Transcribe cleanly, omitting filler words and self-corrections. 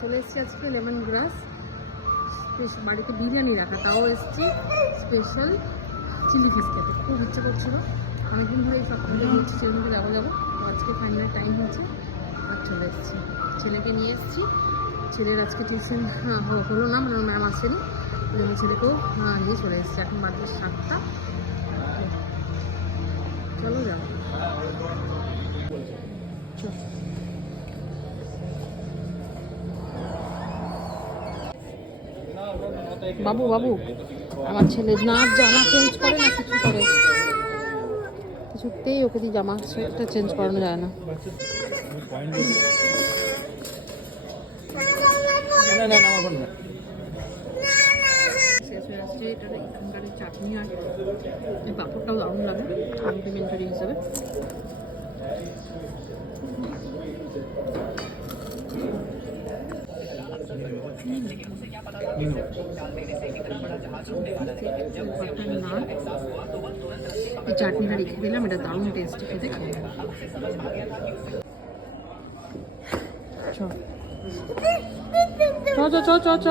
চলে এসেছি আজকে লেমন গ্রাস বাড়িতে বিরিয়ানি রাখা, তাও এসেছি স্পেশাল চিলি ফিশ খেতে। খুব ইচ্ছে করছিল, অনেকদিন ধরে এই সব হচ্ছে সেগুলোকে যাবো তো আজকে ফাইনাল টাইম হচ্ছে আর চলে এসেছি। ছেলেকে নিয়ে এসেছি, ছেলের আজকে টিউশন হলো না, মানে ম্যাম আসেনি, আমি ছেলেকেও নিয়ে চলে এসেছি। এখন বাজে 7টা, চলো যাও। বাবু বাবু, আমার ছেলে না জামা চেঞ্জ করে না কিছু করে, কিছুতেই ওকে দিয়ে জামা সেটা চেঞ্জ করানো যায় না। শেষ হয়ে আসছে, এটা এখানকার চাটনি আর এই পাঁপড়টাও দারুণ লাগে কমপ্লিমেন্টারি হিসাবে। এই চাটনিটা রেখে দিলাম, এটা দারুণ টেস্টি খেতে। চ চ চ চ চ।